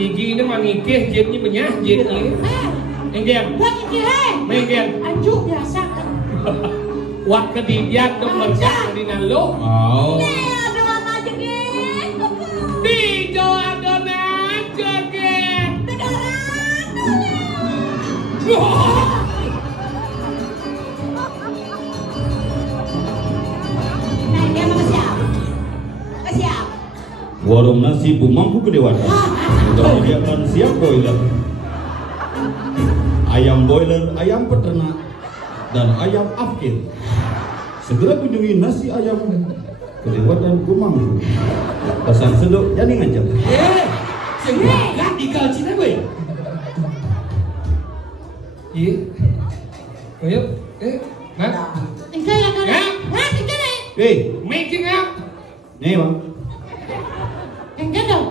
Gigi ini mangikih, jitnya menyah, jitnya. Enggen. Buat gigi Enggen. Anjuk biasa kan. Wak kedidian dong mereka di nalu. Oh. Ada apa aja gitu. Di Jawa ada aja gitu. Nah, dia mau siap. Siap. Warung nasi Bu Mampu Kedewata menyediakan siap boiler, ayam boiler, ayam peternak, dan ayam afkir. Segera kunjungi nasi ayam Kedewatan Bu Mampu. Pesan sedok jadi ngajak. Senggak ikal Cina gue. Iya. Ayo, nak. Tinggal ya kan? Nah, tinggal nih. Making up. Nih bang. Tinggal dong.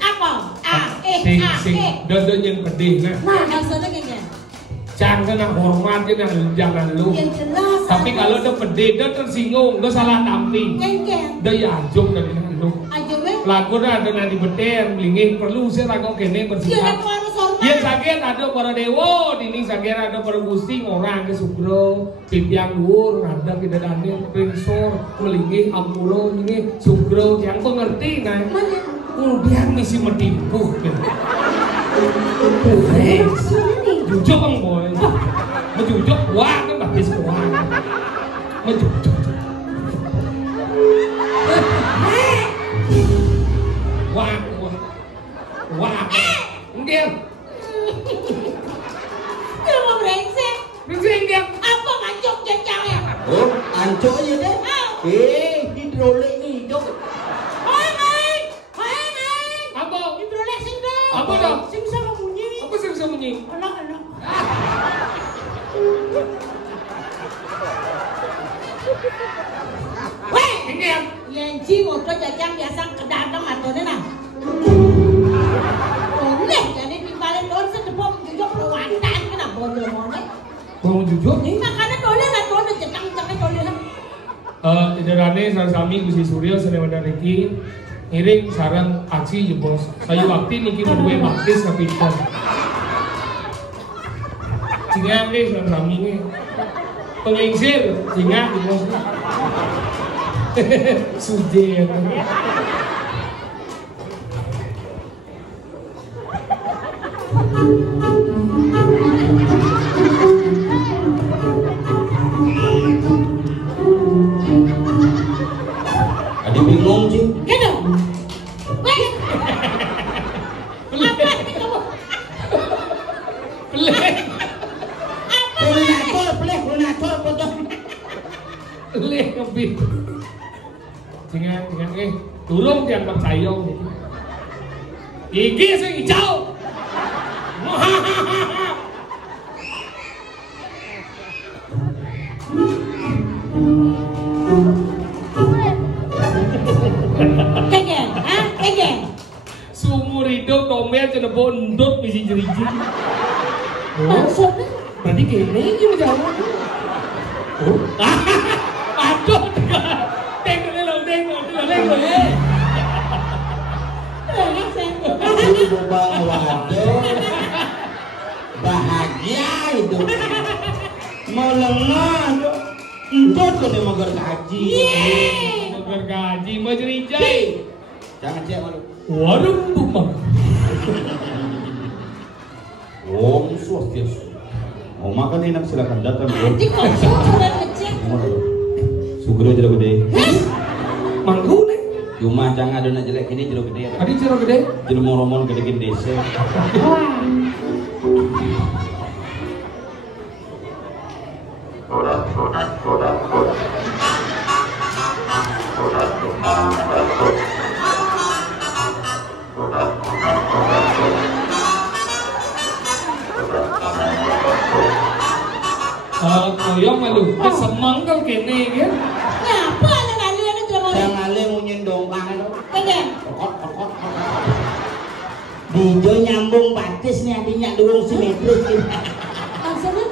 Apa? Sing dodo yang pedih nak. Nah, maksudnya gini. Jangan nak hormat jangan lu. Yang jelas. Tapi kalau udah pedih, dia tersinggung, dia salah tampil. Dia yajung dari lu. Lagu dah ada nanti beter, melingin perlu saya ragu kene bersifat. Dia sakit ada para dewa, ini sakit ada para gusti orang ke sugro, pimpian luhur, ada kita dane prinsor, melingin ampulo ini sugro yang pengerti nah. Dia misi menipu. Jujur bang boy, menjujur wah kan baptis wah, menjujur. Wah, dia. Dia mau brengsek. Brengsek dia. Apa ngancok jajang ya? Oh, ancok aja deh. Hidrolik hidup. Apa? Hidrolik sing dong. Apa dong? Sing sama bunyi. Apa sih bisa bunyi? Anak. Weh, ini ya. Yang ngotot jajang biasa kedadang atone nah. Boleh jadi timbalen don sedepok jujur perwantan kena bondol mone. Mau jujur? Ini makanan dole lah dole jekang-jekang dole lah. Iderane sami Gusti Suryo Senewanda Riki ngiring sarang aksi jebos. Sayu waktu niki berdua baptis ke pinter. Singa nih sami nih. Pengingsir singa jebos. Suje. Adik bingung sih. Gitu. Weh. Apa ini kamu? Pelek. Apa? Kulinator potong. Pelek lebih. Singa turun tiang percaya. Gigi sing hijau. Kegen. Sumur hidup domel cenah bondot biji jeriji. Maksudnya? Berarti kene iki menjawab. Aduh. Tengok lo. Bahagia itu. Mau lengah entut kok dia mau gergaji. Mau gergaji, mau jerijai. Jangan cek malu. Warung bumang. Om Swastiastu. Mau makan enak silakan datang. Nanti konsol sudah ngecek. Sugro jero gede. Manggu nih. Cuma jangan ada jelek ini jero gede. Adi jero gede. Jero moromon gede desa. Koyong malu, kesemang kau kene kan? Ngapa ada ngali ada drama? Yang ngali mau nyendong itu. Pengen. Dijo nyambung batis nih artinya durung simetris ini. Maksudnya?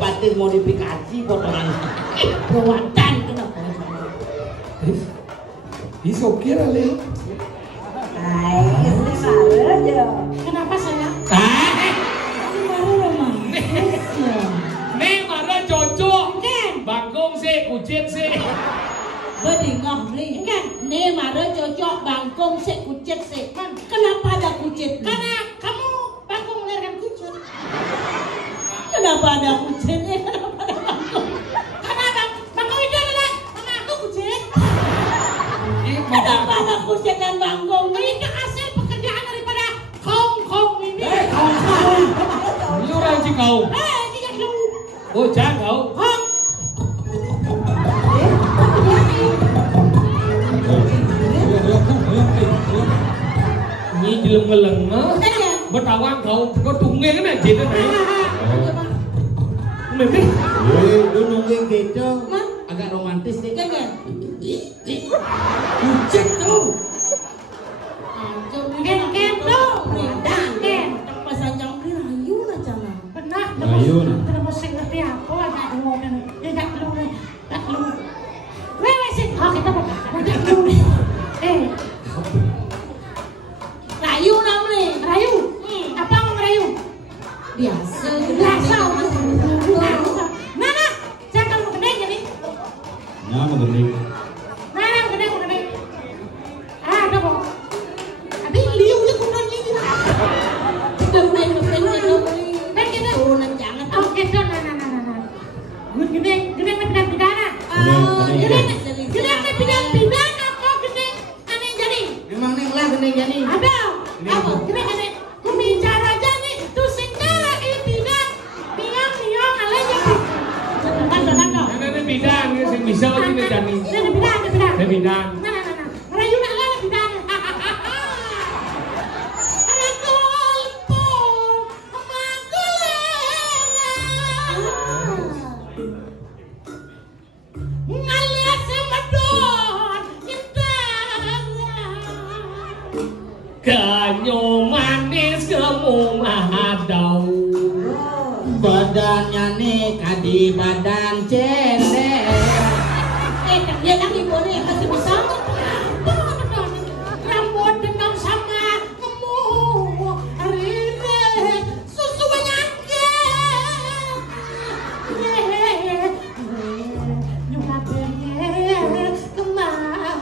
Batis modifikasi potongan. Perawatan kenapa? Isokir ale. Hai, ini aja. Kenapa saya? Nih marah cocok. Bangkong sih, kucit sih. Berdingah nih kan? Nih marah cocok bangkong sih, kucit sih. Kenapa ada kucit? Karena kamu bangkong melahirkan kucit. Kenapa ada kucit? Kenapa ada bangkong? Karena bangkong itu adalah mama aku kucit. Kenapa ada kucit dan bangkong? Itu hasil pekerjaan daripada Kong ini. Kong. Ini orang si kau. Tidak tahu. Oh, jangan kau. Kong. Ini jelem ngeleng, bertawang kau tunggu kan aja tu nih. Nanti. Lu nungguin gitu, agak romantis deh. Kucing kau. Ken dong. Ken. Pas aja beli rayu lah jangan. Benar. Rayu. Kenapa sih ngerti apa agak ngomong tidak perlu. Tak perlu. Wewe sih. Oh kita tidak perlu. Rayu namanya. Rayu. Apa mau rayu? Biasa. Mana? Saya kalau gede jadi. Nah, gede. Mana gede. Ada kok. Tapi liu je kunan ni. Ben kita. Kunan jangan. Oh kita nah. Gede nak pidana. Gede nak pidana kok gede aneh jadi. Memang neng lah gede jadi. Ada. Apa? Gede. Kubicara aja nih. Tu sendara ini tidak. Miang alanya. Ini bidang, ini bisa ini jadi. Ini bidang. Nah. Rayu nak lah bidang. Kanyo manis kamu mahadau. Badannya nih kadi badan cendek. Dia lagi boleh masih bisa. Rambut dengan sama kamu. Rine susu banyak. Nyuapnya kemana?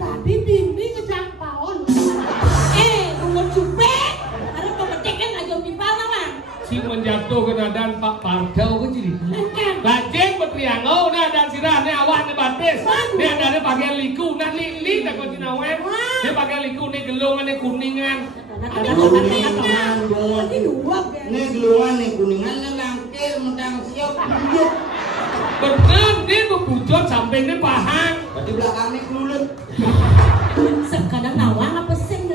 Tadi bimbing ngejang paon. Umur cupet. Harus pemecekan aja di Palembang. Si menjatuh ke nadan Pak Parkau ke jadi. Lajeng bertriangau nadan sirah ni awak ni batis. Ni ada pakaian liku nak lili tak kau cinawen. Ni pakaian liku ni gelungan ni kuningan. Nih geluan nih kuningan nih langkir mendang siap. Benar dia membujut sampai ni pahang. Di belakang nih kelulut. Sekadang nawang apa sen?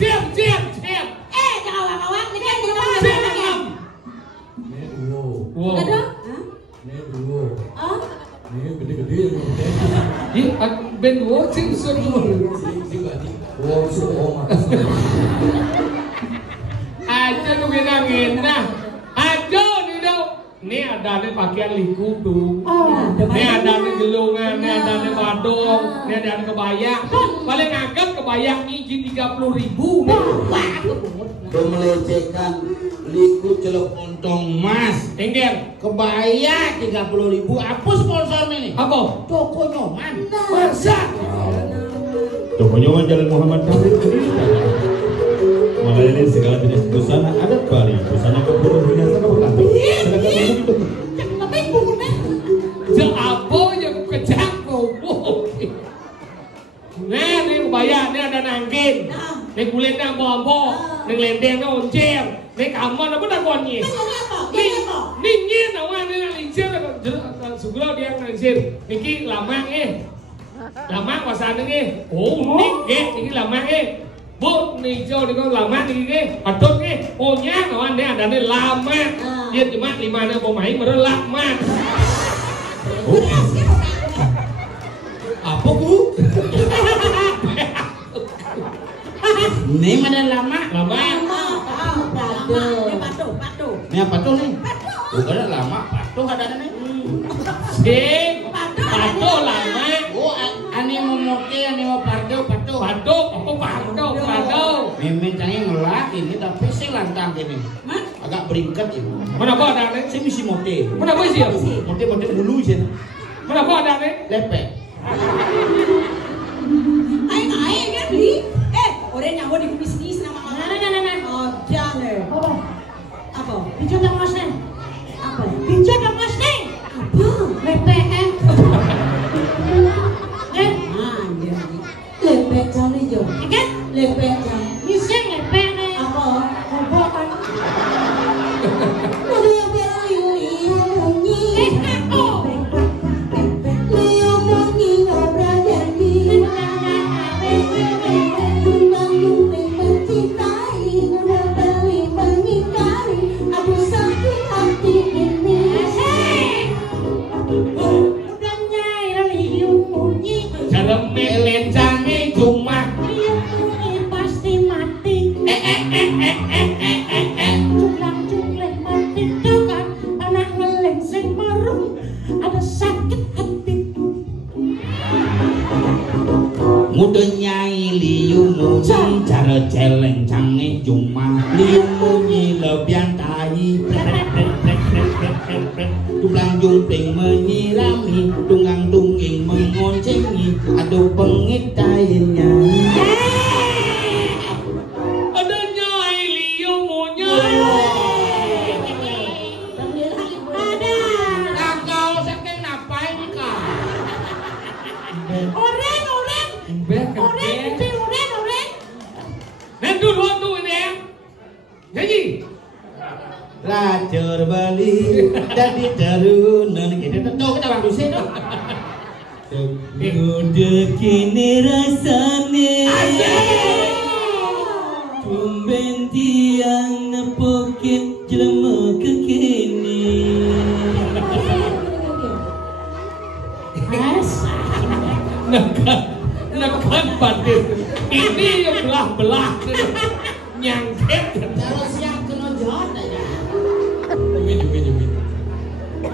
Ciap. Jangan awang-awang ni kan Ciap. Wow. Ada? Ini gede-gede. Ini ben wo sing seru. Aja tu ngena. Aja ni dah. Ni ada ni pakaian liku tu. Ni ada ni gelungan, ni ada ni badong, ni ada ni kebaya. Paling anggap kebaya ni 30.000. Tuh melecehkan liku celok ontong mas. Enggel. Kebaya 30.000. Apa sponsornya nih? Apa? Toko Nyoman. Masa? Toko Nyoman Jalan Muhammad Tamrin melayani segala jenis busana adat Bali, busana keburu hiasan kabupaten. Silakan masuk. Tapi bunga. Apa yang kejak kau? Nah, ni kebaya ni ada nangkin. Ni kulit nak bombo, ni lendeng nak oncem, ni kamar apa nak konyi? Ni nyen awak ni nak lincir, sugro dia nak lincir. Niki lamang Lama pasan ini. Oh, nih lama Bu, nih Jo nih kau lama nih patut oh nya kawan dia ada nih lama. Dia cuma 5 nih pemain baru lama. Apa Bu? Ini mana lama? Patuh. Ini apa tuh nih? Bukan lama, patuh ada nih. Patuh lama. Oh, ani mau moke, ani mau patuh. Mimin canggih ngelak ini tapi saya lantang ini. Agak beringkat ini. Mana apa ada nih? Saya misi mote. Mana apa sih? Mote bulu sih. Mana apa ada nih? Lepek. Ayo kan beli. Orang nyawa di bisnis nama orang. Oh, jangan. Apa? Pinjam dong Mas Neng. Apa? Pinjam dong Mas Neng. Apa? LPM. Kan? LPM kali jo. Kan? LPM. Bisa LPM. Apa? Apa kan? Cara celeng canggih cuma liu munyi lebihan tahi tulang jumping menyirami tunggang tungging mengoncengi aduh pengit tainnya ada nyai liu munyi Ada. kau saking ngapain kah Oren. Nentu ini ya. Nyanyi. Lajur bali jadi terunan kita tuh kita bang dusin udah kini rasane tumben tiang nepokin jelema kekini Nekan batin. Ini yang belah nyangket. Terus yang kena jahat aja. Jumin.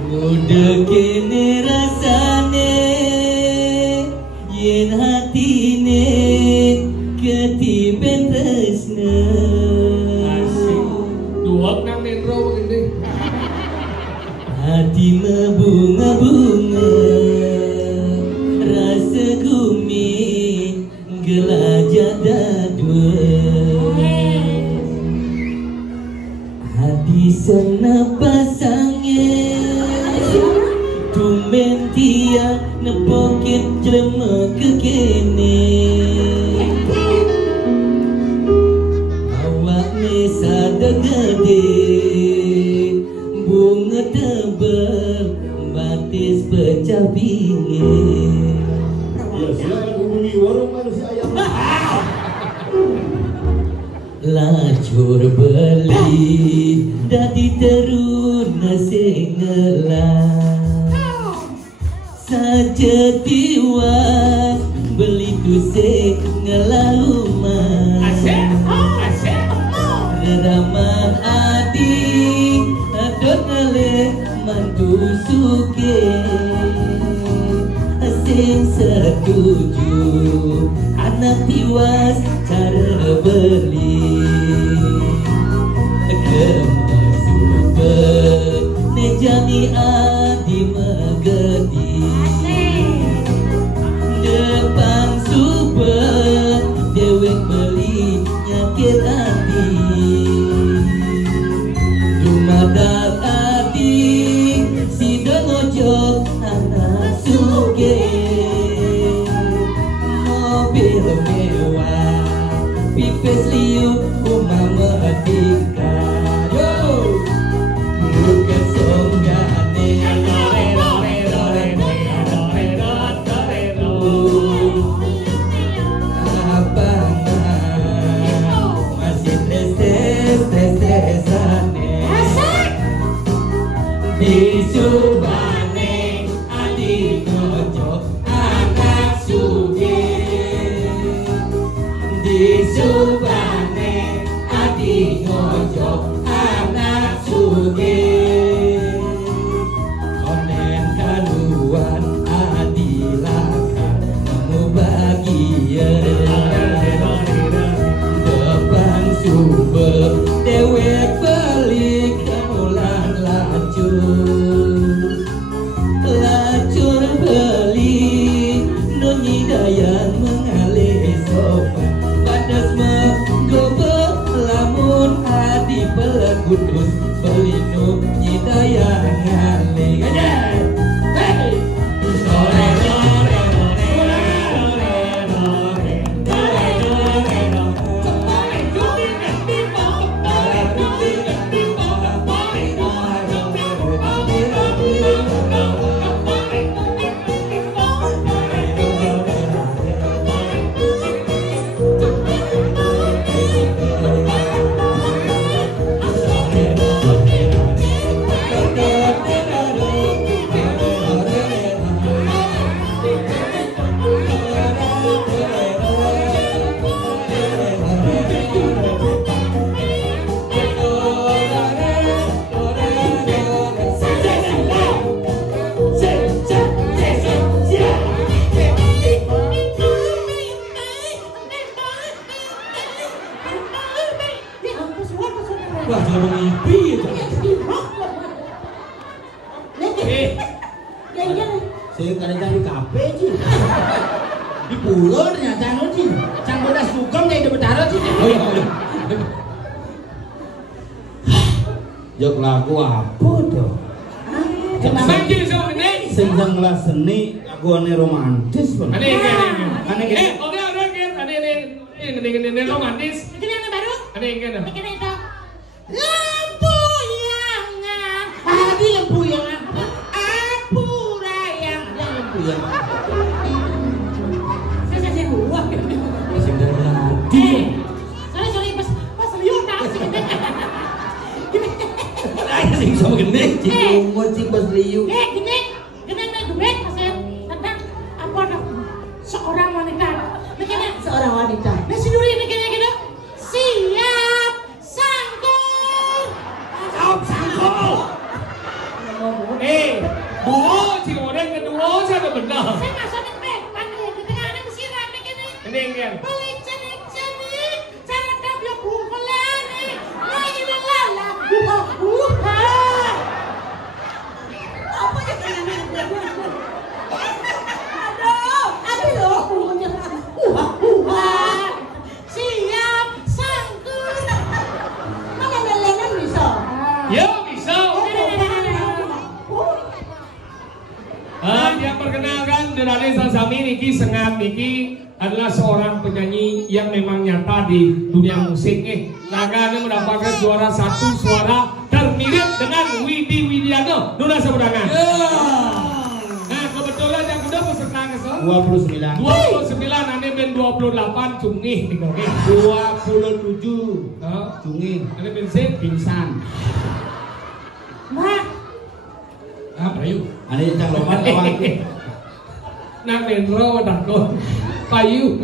udah kini rasane yen hatine ketiben tresna Asik. Duak nang nendro begini. hati membunga-bunga rasa gumi gelajah dadua hati sana pasangnya tumben tiang nepokin jelema kekini awak sada gede bunga tebal batis pecah bingit Ya silakan hubungi warung manusia ayam. lajur beli dadi teruna sengelah saja tiwas beli tu sengelah rumah reraman adik adot ngelih mantu suke sing setuju anak tiwas cara beli kemasukan nejani adi megedi depan super dewek beli nyakit hati dumadak adik si dongojok anak suge mobil mewah pipes liu umah merdeka yo bukan songgane Disubane adi ngojo anak sugih. Disubane adi ngojo anak sugih. Onen kaluan adilakan nemu bahagia. Depan sumber dewek balik kamulan lacur beli nonyi dayan mengalir sopan badas menggober lamun adi pelekudus beli nonyi dayan ngalih hey sore sore wah jangan mimpi itu. Saya kadang di kafe sih. Di pulau ternyata no sih. Cang bodas sugam jadi betara sih. Oh iya. Jok lagu apa tuh? Senjang lah seni lagu ane romantis pun. Oke romantis. Ini yang baru? Ada yang kena. Bikin itu. Lampu yangan. Di lampu yangan. Apu rayang. Lampu yang. Saya gua. Senjang lagi. Sorry pas liur tak sih. Ayo sing sama gede. Cinggung cing pas liu. Gini duit pasal tentang apa seorang wanita. Begini seorang wanita. Nah si Nuri begini gitu. Siap sangkul. Sangkul. Duo cing orang kedua saya benar. Saya masuk ke panggil di tengah ada musiran begini. Ini kan. Balik cenik cara kabel kumpulan nih. Lagi lala. Buka. Apa ya kalian? Aduh. Siap sangkul. Mana lelengan bisa? Ya bisa. Yang perkenalkan dari Sasami Niki Sengat Niki adalah seorang penyanyi yang memang nyata di dunia musik nih. Naga mendapatkan juara 1 suara termirip dengan Widi Widiano. Nuna seberangan. Nah kebetulan yang kedua peserta kesel 29 nanti ben 28 cungih nih kok. 27 cungih. Ini bensin Pingsan. Mak. Apa yuk? Ada yang cang lomat lawan. Nah Menro takut payu.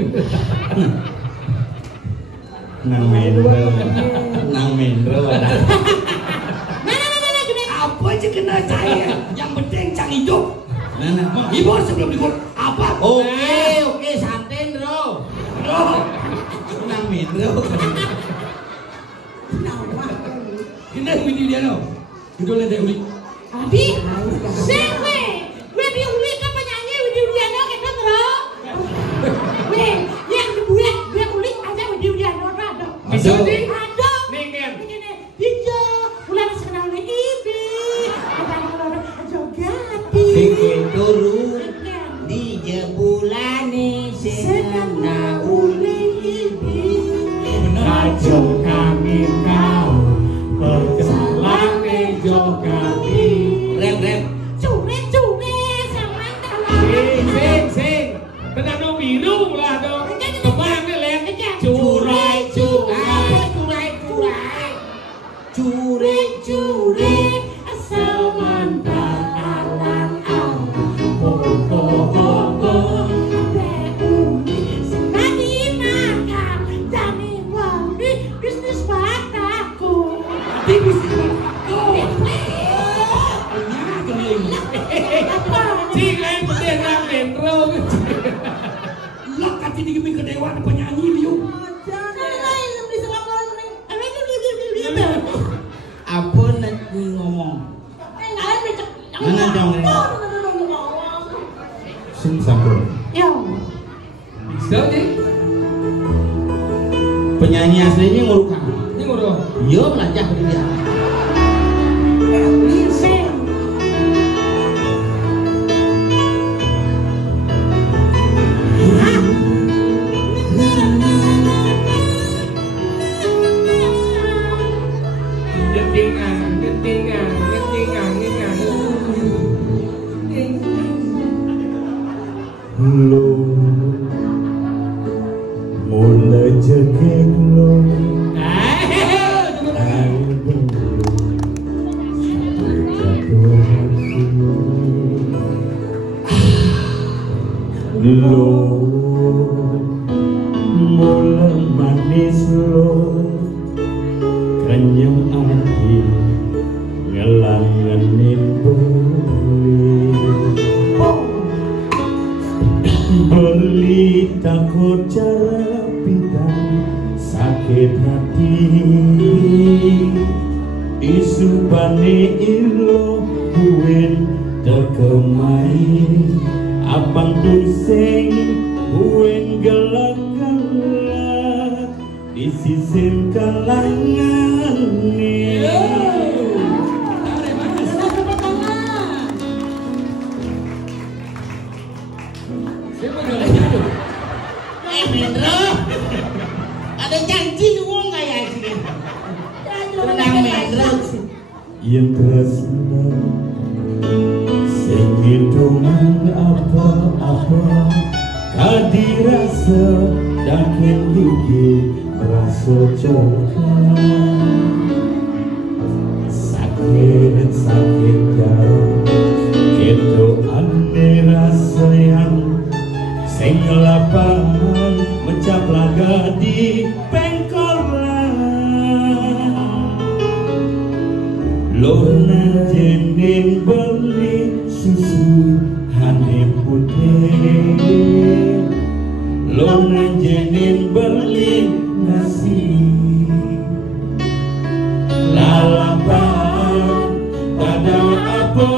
Nang Menro. Apa aja kena saya? Yang penting cang hidup. Menghibur sebelum dikul. Apa? Oke, santai bro. Nang Menro. Kena Widi dia no. Itu lede uli. Abi, siapa? Widi uli kan penyanyi Widi Widiano kita bro. Weh, yang dibuat dia uli aja Widi Widiano ada. Bisa di? Ada. Ningen. Begini, bisa. Bulan sekenal nih ibi. Kita orang jogati. Sing turu di jebulane senana uli ibi. Rajo kami kau berjalan jogati. Rem. Cure sama dalam. Sing. Tenang biru lah dong. Kemana len? Curai. Cure asal mana? dikimi ke dewa penyanyi liu. Apa nak ngomong? Mana dong? Sing sampun. Bisa nih. Penyanyi aslinya nguruk kan? Ini nguruk. Iya belajar dia. Lo mulai jekek lo lo mulai manis lo kenyang hati ngelanganin beli takut cara pindah sakit hati isu bani ilo buin terkemai abang tusing buin gelak-gelak di sisi kalangan nih. Ada janji uang nggak ya sini? Tenang Medro. Yang tresna sing hitungan apa-apa kadirasa dakin gigi rasa coklat sakit jauh itu ane rasa yang sing lapangan mencap laga di pengkolan lona jening beli susu hane putih lona jening beli nasi lalapan tada apa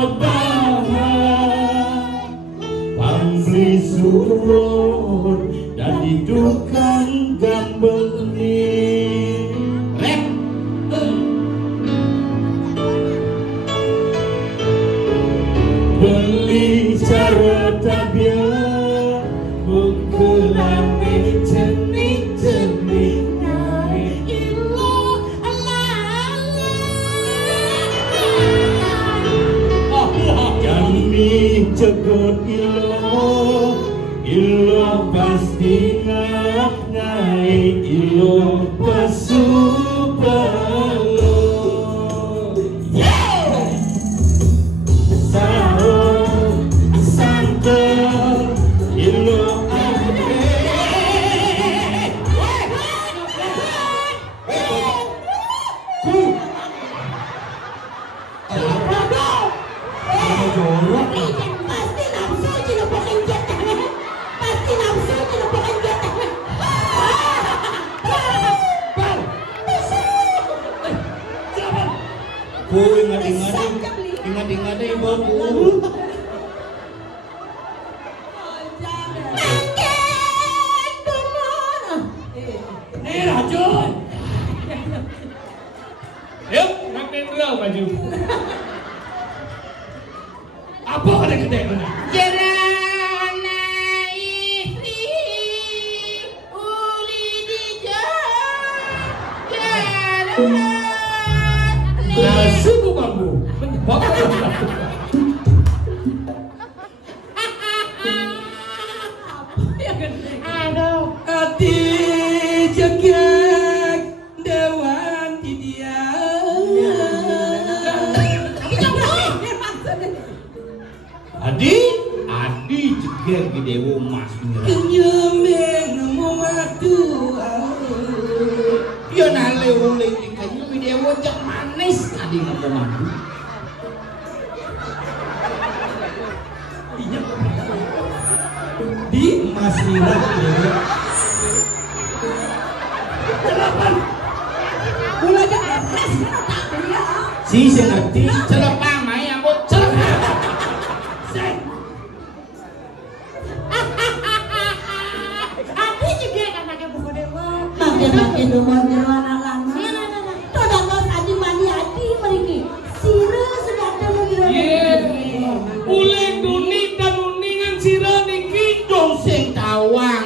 pambeli surut dan di tukang gambel rep beli cara tabiat bukulane jenik-jenik nyari ilo kami cegot ilo pasti ngai ilo pasupalo sahur santo ilo ingat-ingat ibu. Racun. Yuk, nak Medro maju. Apa ada gede mana? Jerana istri uli dijauh. Nah, suku bambu. Aduh, Hati jegek dewan di dia. Adi jegek di dewa mas Kenyemeng nemu madu. ya nale uling ikannya di dewa jak manis tadi ngomong Di Mas Nira. Si sing ngerti celepang mai ambut celepang. Aku juga kan pakai buku dewa. Makin rumah anak lama. Toda los adi mani adi meriki. Sira sudah ada Ule duni dan uningan sira niki Sing tawang